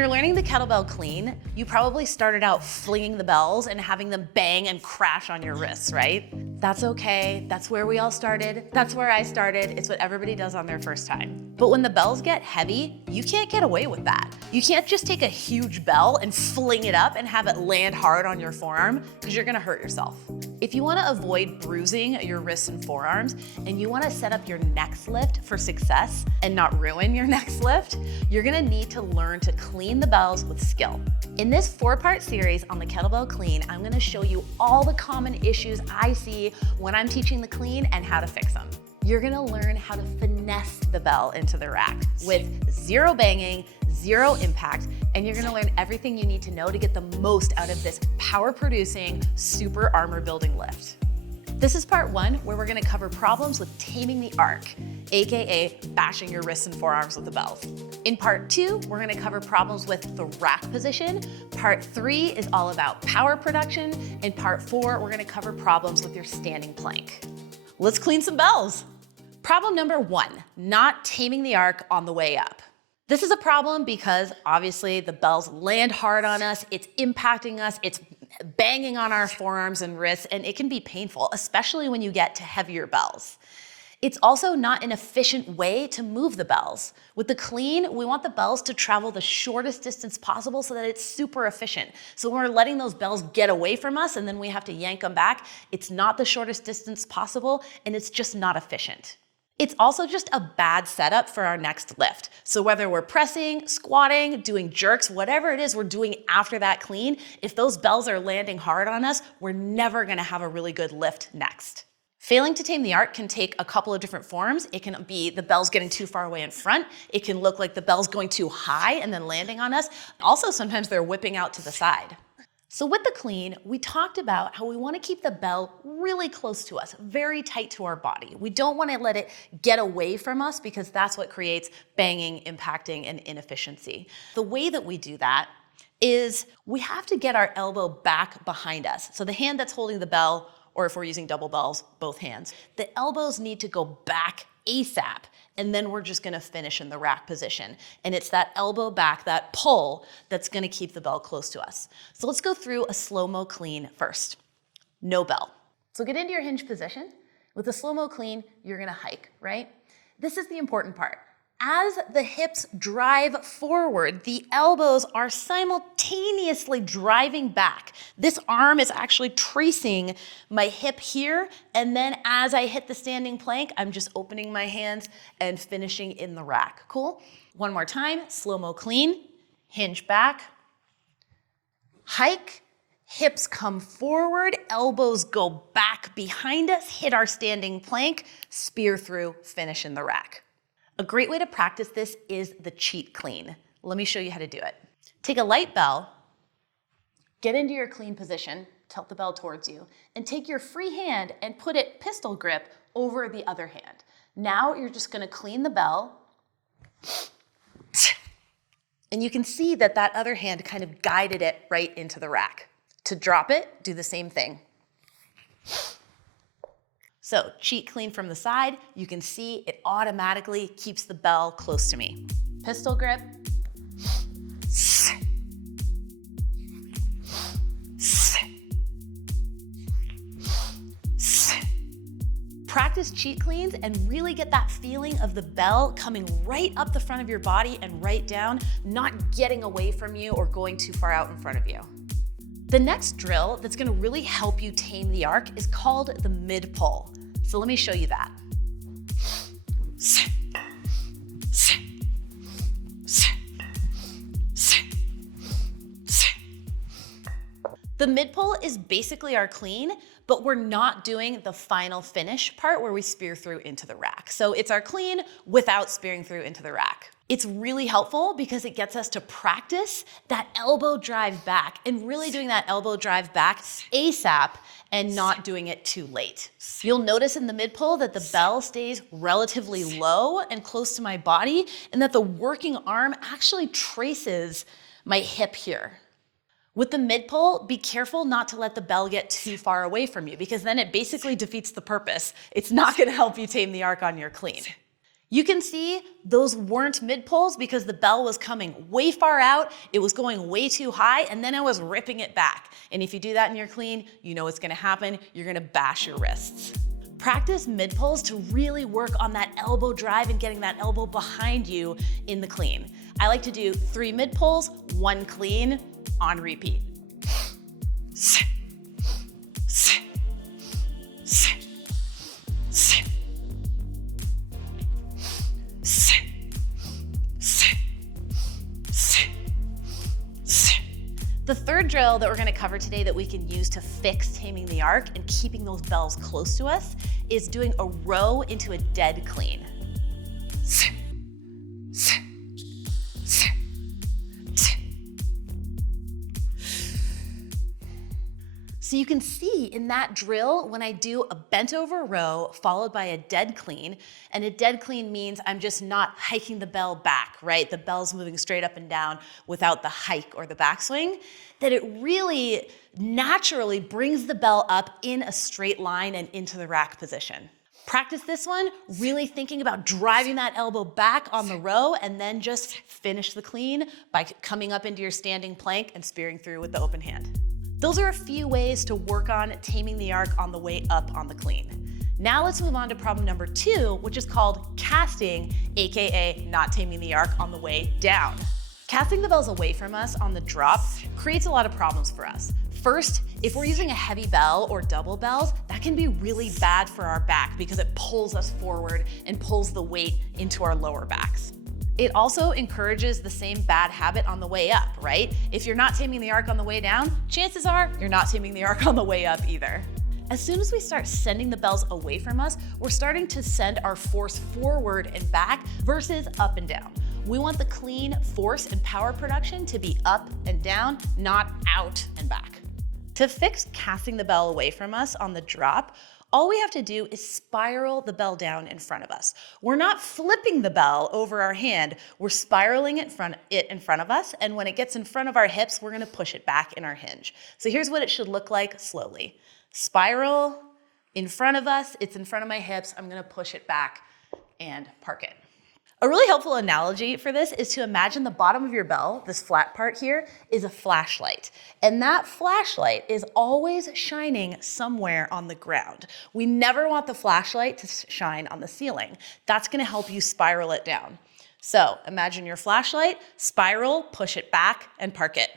When you're learning the kettlebell clean, you probably started out flinging the bells and having them bang and crash on your wrists, right? That's okay, that's where we all started. That's where I started. It's what everybody does on their first time. But when the bells get heavy, you can't get away with that. You can't just take a huge bell and fling it up and have it land hard on your forearm, because you're gonna hurt yourself. If you wanna avoid bruising your wrists and forearms, and you wanna set up your next lift for success and not ruin your next lift, you're gonna need to learn to clean the bells with skill. In this 4-part series on the kettlebell clean, I'm gonna show you all the common issues I see when I'm teaching the clean and how to fix them. You're gonna learn how to finesse the bell into the rack with zero banging, zero impact, and you're gonna learn everything you need to know to get the most out of this power-producing, super armor-building lift. This is part 1, where we're gonna cover problems with taming the arc, AKA bashing your wrists and forearms with the bells. In part 2, we're gonna cover problems with the rack position. Part 3 is all about power production. In part 4, we're gonna cover problems with your standing plank. Let's clean some bells. Problem number 1, not taming the arc on the way up. This is a problem because obviously the bells land hard on us, it's impacting us, it's banging on our forearms and wrists, and it can be painful, especially when you get to heavier bells. It's also not an efficient way to move the bells. With the clean, we want the bells to travel the shortest distance possible so that it's super efficient. So when we're letting those bells get away from us and then we have to yank them back, it's not the shortest distance possible, and it's just not efficient. It's also just a bad setup for our next lift. So whether we're pressing, squatting, doing jerks, whatever it is we're doing after that clean, if those bells are landing hard on us, we're never gonna have a really good lift next. Failing to tame the arc can take a couple of different forms. It can be the bells getting too far away in front. It can look like the bells going too high and then landing on us. Also, sometimes they're whipping out to the side. So with the clean, we talked about how we want to keep the bell really close to us, very tight to our body. We don't want to let it get away from us because that's what creates banging, impacting, and inefficiency. The way that we do that is we have to get our elbow back behind us. So the hand that's holding the bell, or if we're using double bells, both hands, the elbows need to go back ASAP. And then we're just gonna finish in the rack position. And it's that elbow back, that pull, that's gonna keep the bell close to us. So let's go through a slow-mo clean first. No bell. So get into your hinge position. With a slow-mo clean, you're gonna hike, right? This is the important part. As the hips drive forward, the elbows are simultaneously driving back. This arm is actually tracing my hip here, and then as I hit the standing plank, I'm just opening my hands and finishing in the rack. Cool? One more time, slow-mo clean, hinge back, hike, hips come forward, elbows go back behind us, hit our standing plank, spear through, finish in the rack. A great way to practice this is the cheat clean. Let me show you how to do it. Take a light bell, get into your clean position, tilt the bell towards you, and take your free hand and put it pistol grip over the other hand. Now you're just gonna clean the bell, and you can see that that other hand kind of guided it right into the rack. To drop it, do the same thing. So cheat clean from the side, you can see it automatically keeps the bell close to me. Pistol grip. Practice cheat cleans and really get that feeling of the bell coming right up the front of your body and right down, not getting away from you or going too far out in front of you. The next drill that's gonna really help you tame the arc is called the mid pull. So let me show you that. The mid pull is basically our clean, but we're not doing the final finish part where we spear through into the rack. So it's our clean without spearing through into the rack. It's really helpful because it gets us to practice that elbow drive back and really doing that elbow drive back ASAP and not doing it too late. You'll notice in the mid pull that the bell stays relatively low and close to my body, and that the working arm actually traces my hip here. With the mid pull, be careful not to let the bell get too far away from you, because then it basically defeats the purpose. It's not gonna help you tame the arc on your clean. You can see those weren't mid pulls because the bell was coming way far out, it was going way too high, and then I was ripping it back. And if you do that in your clean, you know what's gonna happen. You're gonna bash your wrists. Practice mid pulls to really work on that elbow drive and getting that elbow behind you in the clean. I like to do 3 mid pulls, 1 clean on repeat. The third drill that we're gonna cover today that we can use to fix taming the arc and keeping those bells close to us is doing a row into a dead clean. So you can see in that drill when I do a bent over row followed by a dead clean, and a dead clean means I'm just not hiking the bell back, right? The bell's moving straight up and down without the hike or the backswing, that it really naturally brings the bell up in a straight line and into the rack position. Practice this one, really thinking about driving that elbow back on the row and then just finish the clean by coming up into your standing plank and spearing through with the open hand. Those are a few ways to work on taming the arc on the way up on the clean. Now let's move on to problem number 2, which is called casting, AKA not taming the arc on the way down. Casting the bells away from us on the drop creates a lot of problems for us. First, if we're using a heavy bell or double bells, that can be really bad for our back because it pulls us forward and pulls the weight into our lower backs. It also encourages the same bad habit on the way up, right? If you're not taming the arc on the way down, chances are you're not taming the arc on the way up either. As soon as we start sending the bells away from us, we're starting to send our force forward and back versus up and down. We want the clean force and power production to be up and down, not out and back. To fix casting the bell away from us on the drop, all we have to do is spiral the bell down in front of us. We're not flipping the bell over our hand, we're spiraling it in front of us, and when it gets in front of our hips, we're gonna push it back in our hinge. So here's what it should look like slowly. Spiral in front of us, it's in front of my hips, I'm gonna push it back and park it. A really helpful analogy for this is to imagine the bottom of your bell, this flat part here, is a flashlight. And that flashlight is always shining somewhere on the ground. We never want the flashlight to shine on the ceiling. That's gonna help you spiral it down. So imagine your flashlight, spiral, push it back, and park it.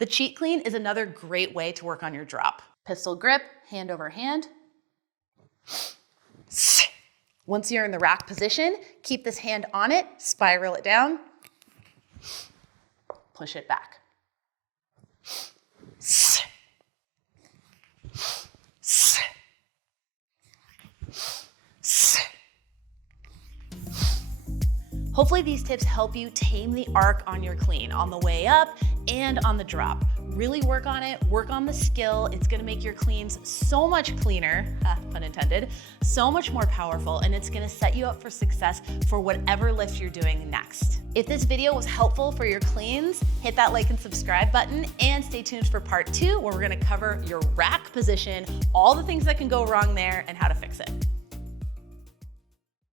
The cheat clean is another great way to work on your drop. Pistol grip, hand over hand. Once you're in the rack position, keep this hand on it, spiral it down, push it back. Hopefully these tips help you tame the arc on your clean, on the way up and on the drop. Really work on it, work on the skill. It's gonna make your cleans so much cleaner, pun intended, so much more powerful, and it's gonna set you up for success for whatever lift you're doing next. If this video was helpful for your cleans, hit that like and subscribe button, and stay tuned for part 2, where we're gonna cover your rack position, all the things that can go wrong there, and how to fix it.